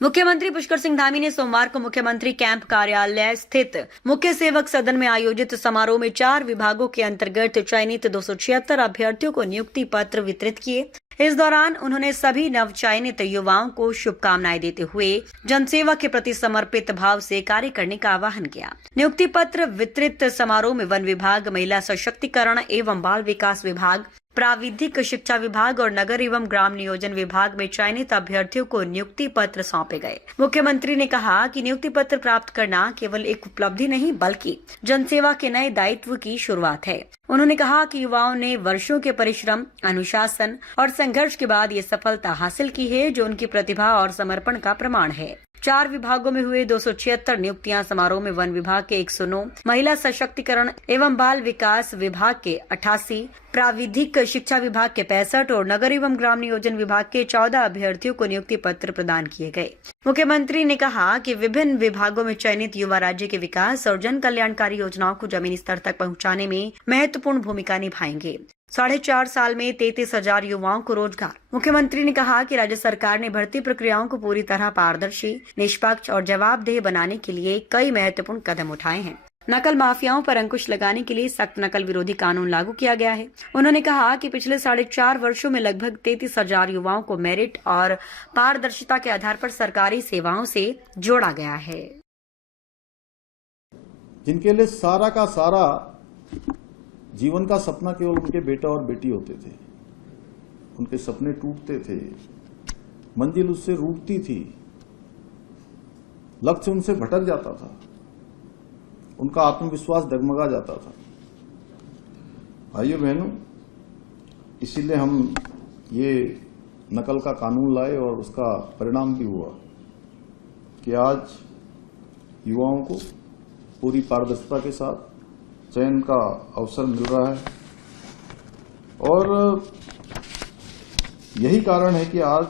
मुख्यमंत्री पुष्कर सिंह धामी ने सोमवार को मुख्यमंत्री कैंप कार्यालय स्थित मुख्य सेवक सदन में आयोजित समारोह में 4 विभागों के अंतर्गत चयनित 276 अभ्यर्थियों को नियुक्ति पत्र वितरित किए। इस दौरान उन्होंने सभी नवचयनित युवाओं को शुभकामनाएं देते हुए जनसेवा के प्रति समर्पित भाव से कार्य करने का आह्वान किया। नियुक्ति पत्र वितरित समारोह में वन विभाग, महिला सशक्तिकरण एवं बाल विकास विभाग, प्राविधिक शिक्षा विभाग और नगर एवं ग्राम नियोजन विभाग में चयनित अभ्यर्थियों को नियुक्ति पत्र सौंपे गए। मुख्यमंत्री ने कहा कि नियुक्ति पत्र प्राप्त करना केवल एक उपलब्धि नहीं बल्कि जनसेवा के नए दायित्व की शुरुआत है। उन्होंने कहा कि युवाओं ने वर्षों के परिश्रम, अनुशासन और संघर्ष के बाद ये सफलता हासिल की है, जो उनकी प्रतिभा और समर्पण का प्रमाण है। 4 विभागों में हुए 276 नियुक्तियां समारोह में वन विभाग के 109, महिला सशक्तिकरण एवं बाल विकास विभाग के 88, प्राविधिक शिक्षा विभाग के 65 और नगर एवं ग्राम नियोजन विभाग के 14 अभ्यर्थियों को नियुक्ति पत्र प्रदान किए गए। मुख्यमंत्री ने कहा कि विभिन्न विभागों में चयनित युवा राज्य के विकास और जन कल्याणकारी योजनाओं को जमीनी स्तर तक पहुंचाने में महत्वपूर्ण भूमिका निभाएंगे। 4.5 साल में 33,000 युवाओं को रोजगार। मुख्यमंत्री ने कहा कि राज्य सरकार ने भर्ती प्रक्रियाओं को पूरी तरह पारदर्शी, निष्पक्ष और जवाबदेह बनाने के लिए कई महत्वपूर्ण कदम उठाए हैं। नकल माफियाओं पर अंकुश लगाने के लिए सख्त नकल विरोधी कानून लागू किया गया है। उन्होंने कहा कि पिछले 4.5 वर्षों में लगभग 33,000 युवाओं को मेरिट और पारदर्शिता के आधार पर सरकारी सेवाओं से जोड़ा गया है। जिनके लिए सारा का सारा जीवन का सपना केवल उनके बेटा और बेटी होते थे, उनके सपने टूटते थे, मंजिल उससे रूठती थी, लक्ष्य उनसे भटक जाता था, उनका आत्मविश्वास डगमगा जाता था। भाइयों बहनों, इसीलिए हम ये नकल का कानून लाए और उसका परिणाम भी हुआ कि आज युवाओं को पूरी पारदर्शिता के साथ चयन का अवसर मिल रहा है। और यही कारण है कि आज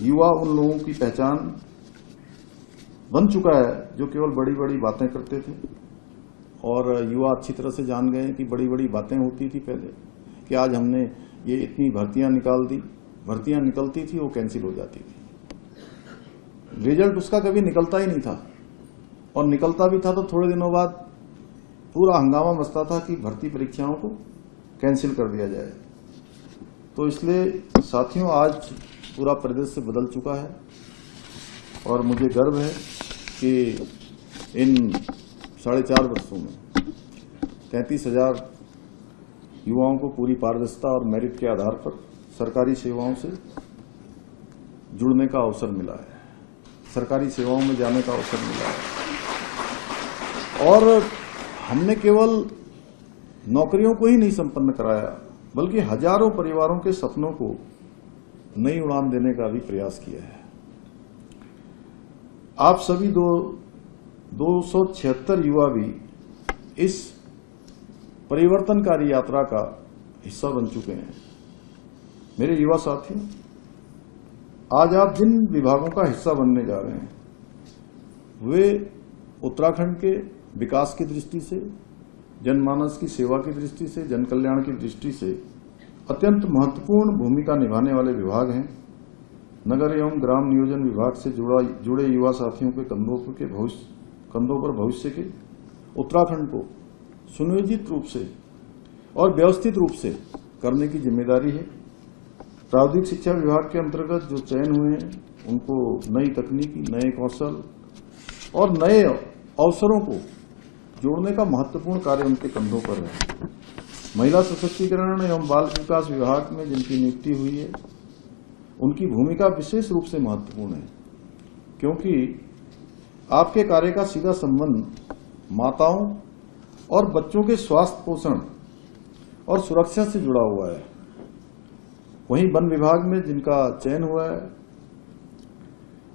युवा उन लोगों की पहचान बन चुका है जो केवल बड़ी बड़ी बातें करते थे, और युवा अच्छी तरह से जान गए कि बड़ी बड़ी बातें होती थी पहले, कि आज हमने ये इतनी भर्तियां निकाल दी, भर्तियां निकलती थी वो कैंसिल हो जाती थी, रिजल्ट उसका कभी निकलता ही नहीं था, और निकलता भी था तो थोड़े दिनों बाद पूरा हंगामा मचता था कि भर्ती परीक्षाओं को कैंसिल कर दिया जाए। तो इसलिए साथियों, आज पूरा परिदृश्य बदल चुका है और मुझे गर्व है कि इन 4.5 वर्षों में 33,000 युवाओं को पूरी पारदर्शिता और मेरिट के आधार पर सरकारी सेवाओं से जुड़ने का अवसर मिला है, सरकारी सेवाओं में जाने का अवसर मिला है। और हमने केवल नौकरियों को ही नहीं संपन्न कराया, बल्कि हजारों परिवारों के सपनों को नई उड़ान देने का भी प्रयास किया है। आप सभी 276 युवा भी इस परिवर्तनकारी यात्रा का हिस्सा बन चुके हैं। मेरे युवा साथियों, आज आप जिन विभागों का हिस्सा बनने जा रहे हैं वे उत्तराखंड के विकास की दृष्टि से, जनमानस की सेवा की दृष्टि से, जन कल्याण की दृष्टि से अत्यंत महत्वपूर्ण भूमिका निभाने वाले विभाग हैं। नगर एवं ग्राम नियोजन विभाग से जुड़े युवा साथियों के कंधों पर भविष्य के उत्तराखंड को सुनियोजित रूप से और व्यवस्थित रूप से करने की जिम्मेदारी है। प्राविधिक शिक्षा विभाग के अंतर्गत जो चयन हुए हैं उनको नई तकनीकी, नए कौशल और नए अवसरों को जोड़ने का महत्वपूर्ण कार्य उनके कंधों पर है। महिला सशक्तिकरण एवं बाल विकास विभाग में जिनकी नियुक्ति हुई है उनकी भूमिका विशेष रूप से महत्वपूर्ण है, क्योंकि आपके कार्य का सीधा संबंध माताओं और बच्चों के स्वास्थ्य, पोषण और सुरक्षा से जुड़ा हुआ है। वहीं वन विभाग में जिनका चयन हुआ है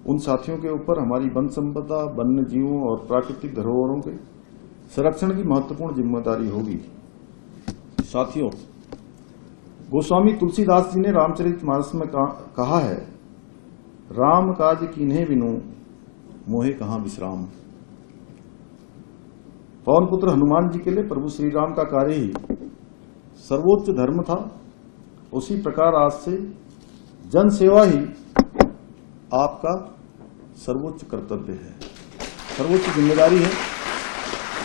उन साथियों के ऊपर हमारी वन संपदा, वन्य जीवों और प्राकृतिक धरोहरों के संरक्षण की महत्वपूर्ण जिम्मेदारी होगी। साथियों, गोस्वामी तुलसीदास जी ने रामचरितमानस में कहा है, राम काज कीन्हे बिनु मोहे कहां विश्राम। पवन पुत्र हनुमान जी के लिए प्रभु श्री राम का कार्य ही सर्वोच्च धर्म था। उसी प्रकार आज से जन सेवा ही आपका सर्वोच्च कर्तव्य है, सर्वोच्च जिम्मेदारी है।